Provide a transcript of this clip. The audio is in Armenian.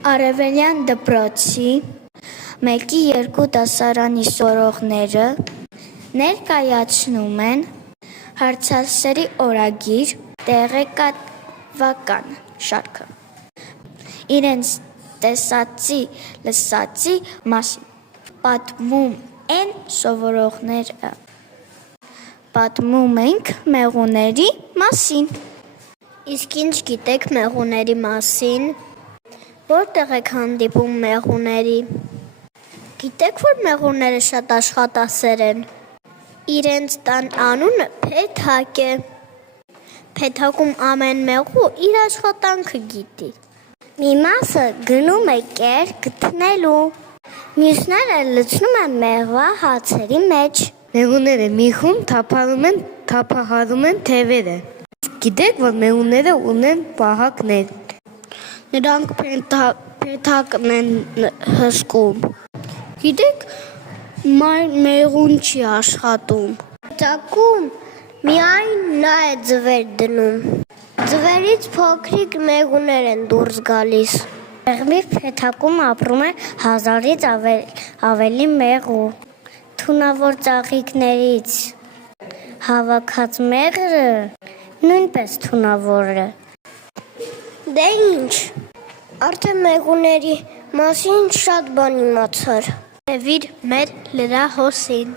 Արևելյան դպրոցի 1-2 դասարանի սորողները ներկայացնում են հարցասերի օրագիր տեղեկատվական շարքը։ Իրենց տեսածի, լսածի մասին պատմում են սովորողները։ Պատմում ենք մեղուների մասին։ Իսկ ինչ գիտեք մեղուների մասին։ Որտեղ եք հանդիպում մեղուների։ Գիտեք, որ մեղուները շատ աշխատասեր են։ Իրենց տան անունը Փեթակ է։ Փեթակում ամեն մեղու իր աշխատանքը գիտի։ Մի մասը գնում է կեր գտնելու, մյուսները լցնում են մեղվա հացերի մեջ։ Մեղուները մի խումբ թափահարում են թևերը։ Գիտեք, որ մեղուները ունեն պահակներ։ Նրանք փեթակն են հսկում։ Գիտեք, մեղուն չի աշխատում։ Փեթակում միայն նա է ձվեր դնում։ Ձվերից փոքրիկ մեղուներ են դուրս գալիս։ Մեղվի փեթակում ապրում է 1000-ից ավելի մեղու։ Թունավոր ծաղիկներից հավաքած մեղրը նույնպես թունավոր է։ Դե ինչ, արդեն մեղուների մասին շատ բան իմացար։ Տևիր մեր լրահոսին։